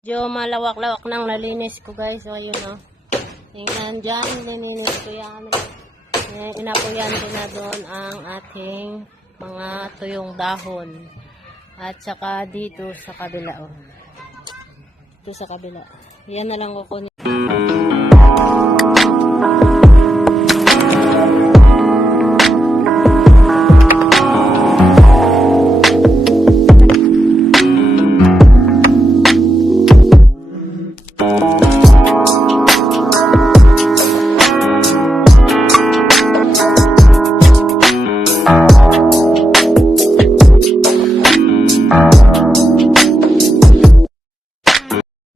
Medyo malawak-lawak nang nalinis ko guys. So ayun o. Tingnan dyan. Nilinis ko yan. Inapuyan din na doon ang ating mga tuyong dahon. At saka dito sa kabila o. Dito sa kabila. Yan na lang kukunin.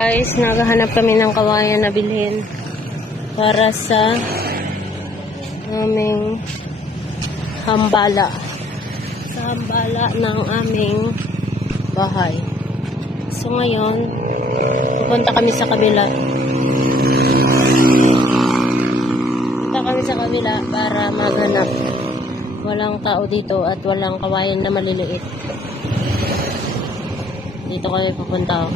Guys, naghahanap kami ng kawayan na bilhin para sa aming hambala. Sa hambala ng aming bahay. So ngayon, pupunta kami sa kabila. Pupunta kami sa kabila para maghanap. Walang tao dito at walang kawayan na maliliit. Dito kami pupunta.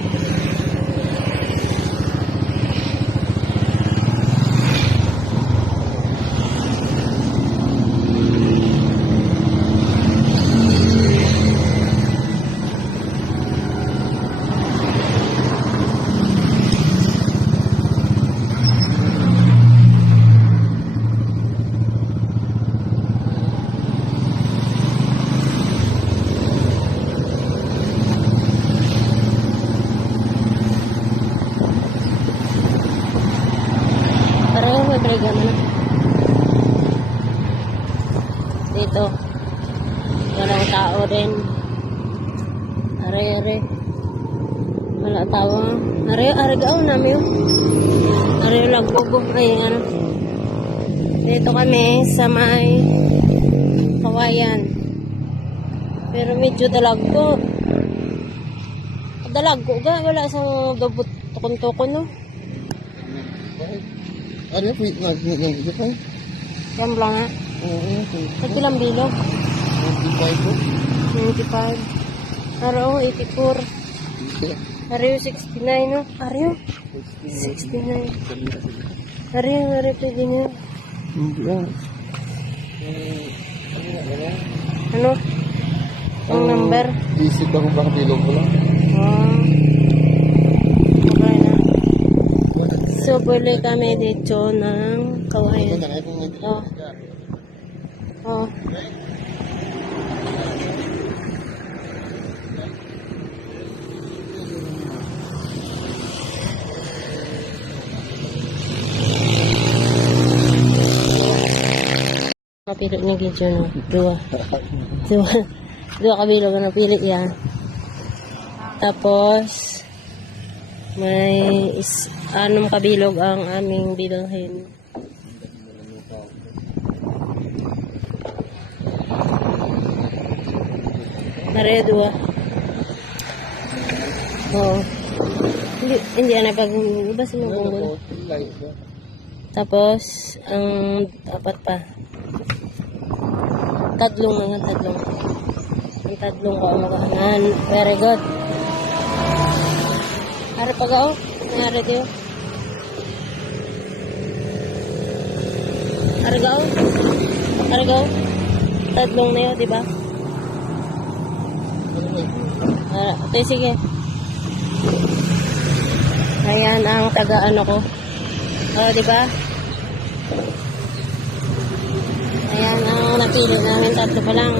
Dito walang tao rin. Are wala tao. Are gao namin yun. Are lagbugo. Ay ano, dito kami sa may kawayan, pero medyo dalaggo ga. Wala isang gabot tukon-tukon no. Ano po yung ito pa? Yan lang ha. Oo. Nagkilang bilog? 95 po. 95. Araw, 84. Araw, 69 no? Araw? 69. Araw, pwede nyo. Hindi lang. Ano? Ang number? Isip ako baka bilog ko lang. Okay na. So, buli kami dito ng kawayan. Oh. Napili ni Gidyo no? Dua kabilog na napili yan. Tapos may 6 kabilog ang aming bilhin. Nare dua. Oo. Hindi na pag iba sa mga gunggol. Tapos ang apat pa. Tatlong. Ang tatlong ko ang magahanan. Very good. Hari pagao. Hari diyo. Hari gao. Tatlong na yun, diba? Okay, sige. Ayan ang taga-ano ko. Diba? Ayan ang napili namin. Tatlo pa lang.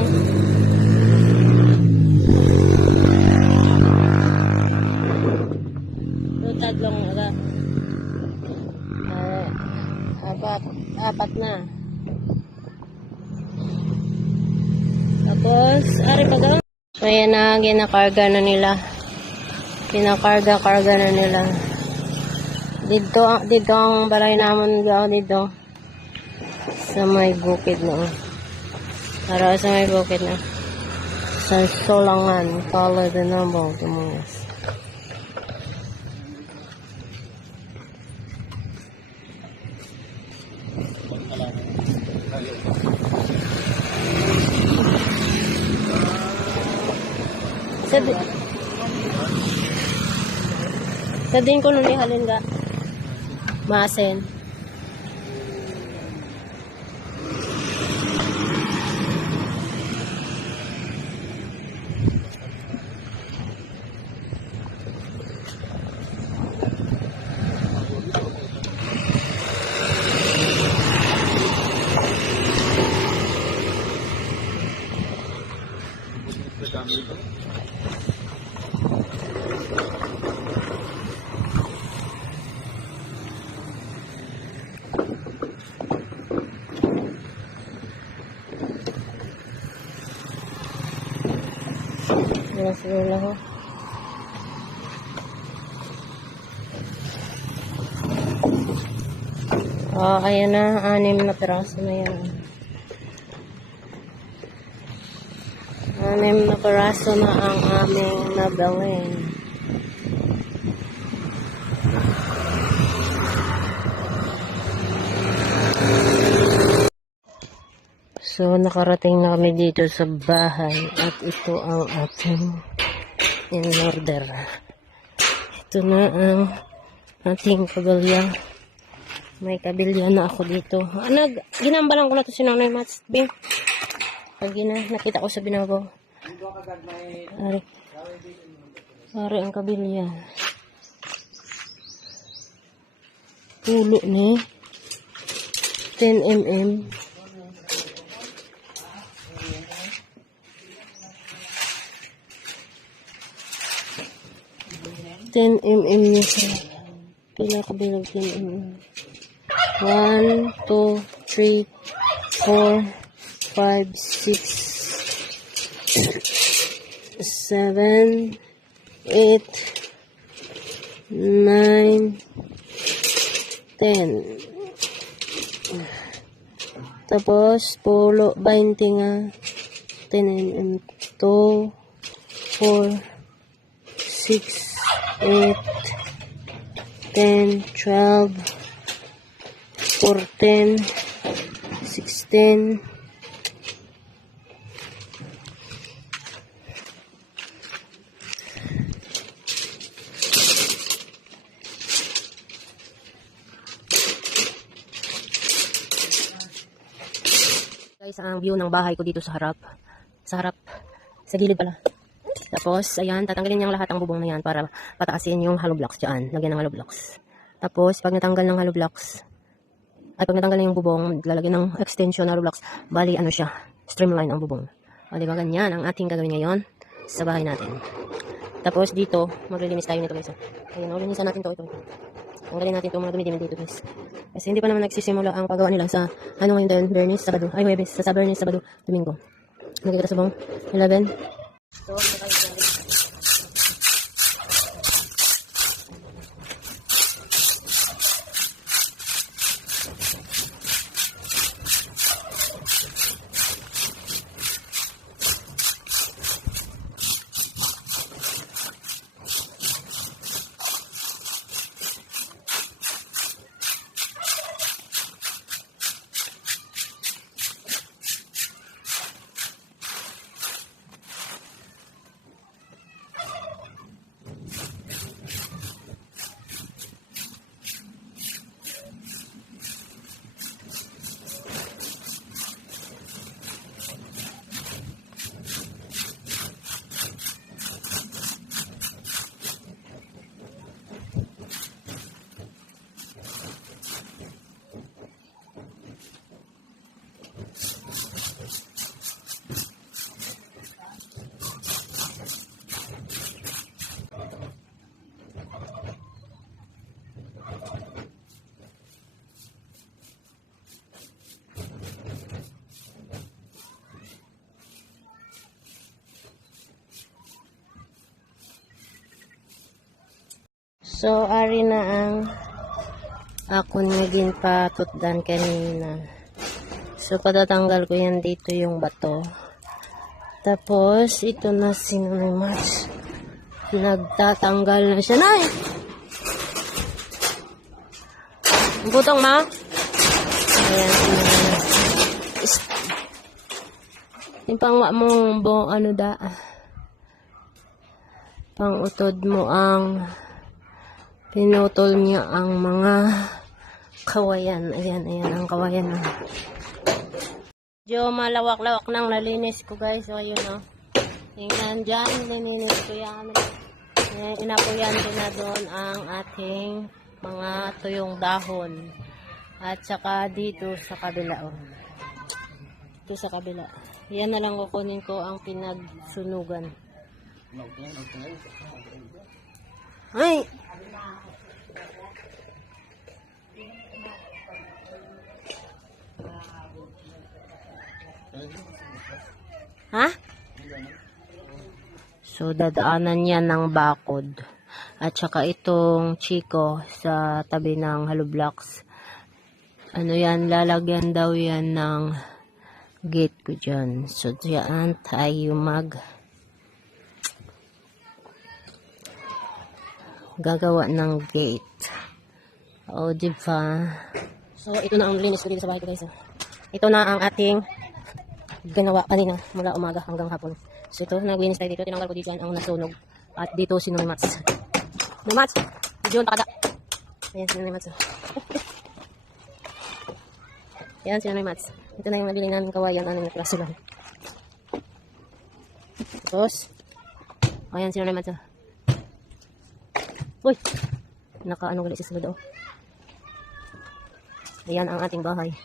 Tatlong aga. Apat na. Tapos, ari pa daw. Ayan na, ginakarga na nila. Pinakarga na nila. Dito ang balay naman dito. Sa may bukid na. Para sa may bukid na. Sa Solangan, Tala de Nambo, Tumungas. Sabi, Sa din ko nung ihalin ga. Masen. Yan siguro ho. Ayan na, 6 na piraso na yan. 6 na piraso na ang aming nabawin. So, nakarating na kami dito sa bahay at ito ang ating in-order. Ito na ang ating kabilya. May kabilya na ako dito. Ginambalan ko na ito si Nanay Mats. Bing. Pag nakita ko sa binabaw. Ari ang kabilya. Pulo ni 10 mm. 10 mm niya siya. Pila ka bilang 10 mm. 1, 2, 3, 4, 5, 6, 7, 8, 9, 10. Tapos, pulo, 20 nga. 10 mm. 2, 4, 6, 8, 10, 12, 14, 16, 'Guys, ang view ng bahay ko dito sa harap. Sa gilid pala. Tapos, ayan, tatanggalin niyang lahat ang bubong na yan para pataasin yung hollow blocks dyan. Lagyan ng hollow blocks. Tapos, pag natanggal ng hollow blocks, pag natanggal na yung bubong, lalagyan ng extension hollow blocks, bali, ano siya, streamline ang bubong. O, diba, ganyan ang ating gagawin ngayon sa bahay natin. Tapos, dito, maglilinis tayo nito, guys. Ayan, maglinisan natin ito. Tanggalin natin itong mga dumi-dumi dito, guys. Kasi hindi pa naman nagsisimula ang paggawa nila sa, ano ngayon din, Huwebes, sa Bernis, Sabado, Domingo. Nakikita sa bong 11. So, So, ari na ang akong naging patutdan kanina. So, patatanggal ko yan dito yung bato. Tapos, ito na si Nanay Mats. Nagtatanggal na siya. Nay! Ang butong, ma? Ayan, si Nanay Mats. Yung pangwa mong ano da. Pang-utod mo ang Pinutol niya ang mga kawayan. Ayan, ayan ang kawayan na. Medyo malawak-lawak nang nalinis ko guys. So, ayun o. Tingnan dyan, nilinis ko yan. Inapuyan ko na doon ang ating mga tuyong dahon. At saka dito sa kabila o. Dito sa kabila. Yan na lang kukunin ko ang pinagsunugan. Ay! Ha? So, dadaanan niya ng bakod. At saka itong chiko sa tabi ng hollow blocks. Ano yan, lalagyan daw yan ng gate ko dyan. So, diyan tayo gagawa ng gate. O, diba? So, ito na ang linis ko dito sa bahay ko guys. Ito na ang ating ginawa kanina mula umaga hanggang hapon. So ito, naglinis tayo dito. Tinanggal ko dito ang nasunog. At dito si Noy Mats. Noy Mats! Diyon, pakada. Ayan si Noy Mats. Ayan si Noy Mats. Ito na yung nabili namin kawayan. Ano yung klaso lang. Tapos, ayan si Noy Mats. Uy! Naka-ano gali sa sulod. Ayan ang ating bahay.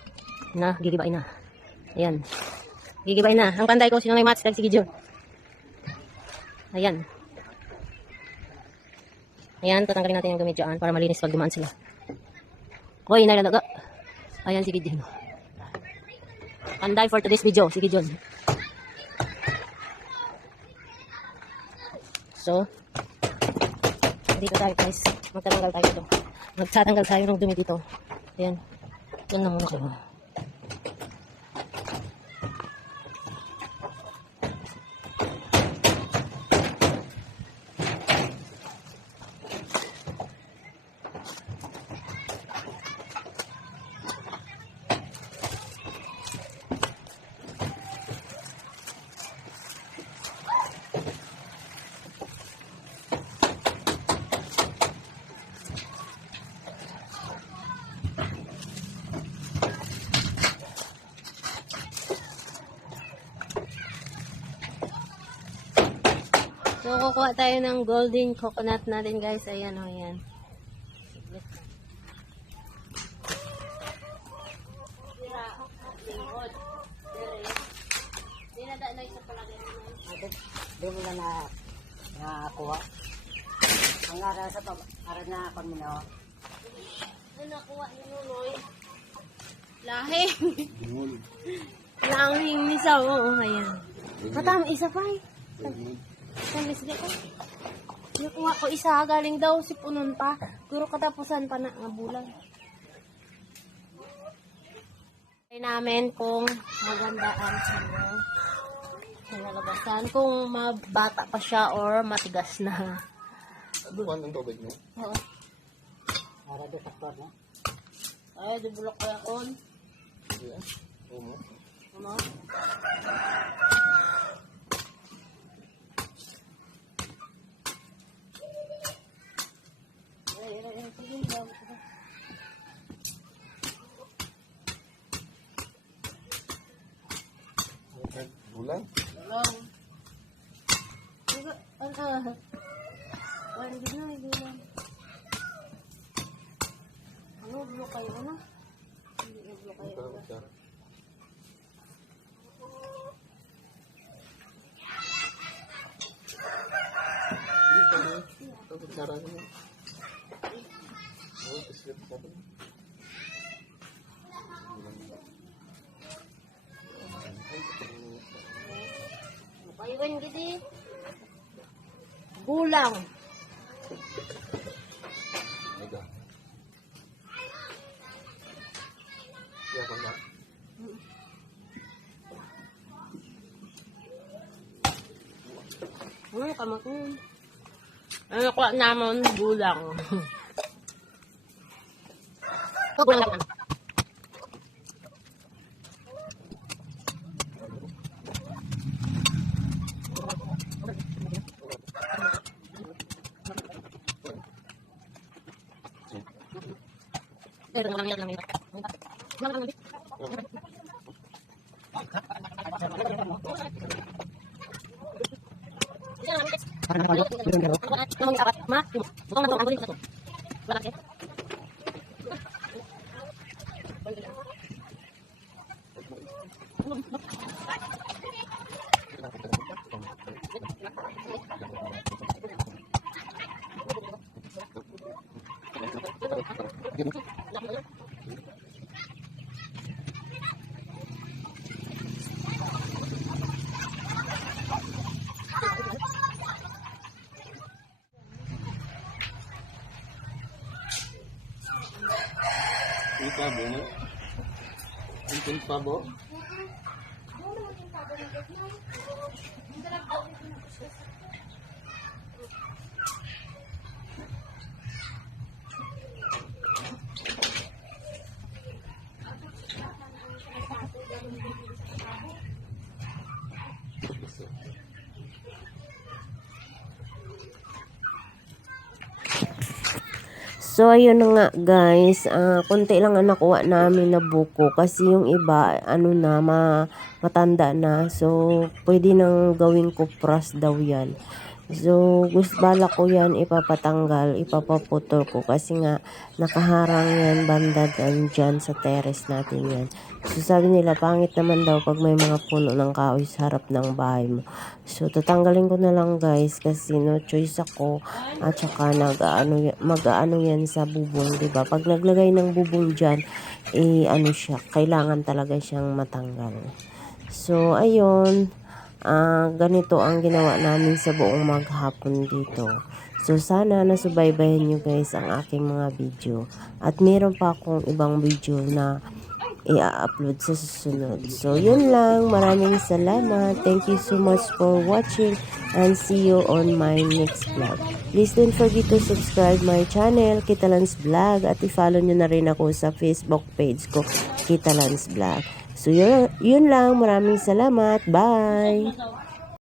Na, gigibay na. Ayan. Gigibay na. Ang panday ko, si Noy Mats. Sige, Diyon. Ayan. Ayan, tatanggalin natin yung gumidyoan para malinis pag dumaan sila. Hoy, nalalaga. Ayan, sige Diyon. Panday for today's video. Sige Diyon. So, dito tayo guys. Magtatanggal tayo dito. Magtatanggal tayo ng dumi dito. Ayan. Yan na muna kayo. So, kukuha tayo ng golden coconut natin guys. Ayan o, ayan. Hindi mo na nakakuha. Ang aral sa aral na pamino. Ano nakuha ni Nunoy? Lahing. Lahing ni sa oo, ayan. Matam, isa pa eh. Sabi sige ko. Nakuha ko isa, galing daw si punon pa. Guro katapusan pa na nga bulan. Try namin kung maganda ang nalabasan. Kung mabata pa siya or matigas na. Buwan ang tubig mo? Oo. Para doon faktor na. Ay, dibulok ko yakon. Iya. Oo. Ano? Bulan? Long. Ano? Wala din na, hindi lang. Ano, blue kayo, ano? Hindi na blue kayo. Ito, kutsara niyo. Oh, biscuit pa ba? Payuan gidi. Gulang. Ega. Ya, ko na. Kamakun. Ano ko naman gulang. Gulang lang. Ika bo mo. Ang pa bo. So, ayun na nga guys, konti lang ang nakuha namin na buko kasi yung iba, matanda na. So, pwede nang gawing kupras daw yan. So, bala ko yan ipapatanggal, ipapaputol ko kasi nga nakaharang yan banda dyan sa terrace natin yan. So, sabi nila, pangit naman daw pag may mga puno ng kahoy sa harap ng bahay mo. So, tatanggalin ko na lang guys kasi no choice ako at saka mag-aano yan sa bubong, diba? Pag naglagay ng bubong dyan, kailangan talaga siyang matanggal. So, ayun. Ganito ang ginawa namin sa buong maghapon dito. So, sana nasubaybayan nyo guys ang aking mga video. At meron pa akong ibang video na i-upload sa susunod. So, yun lang. Maraming salamat. Thank you so much for watching and see you on my next vlog. Please don't forget to subscribe my channel, Kitalans Vlog, at i-follow nyo na rin ako sa Facebook page ko, Kitalans Vlog. So, yun lang. Maraming salamat. Bye!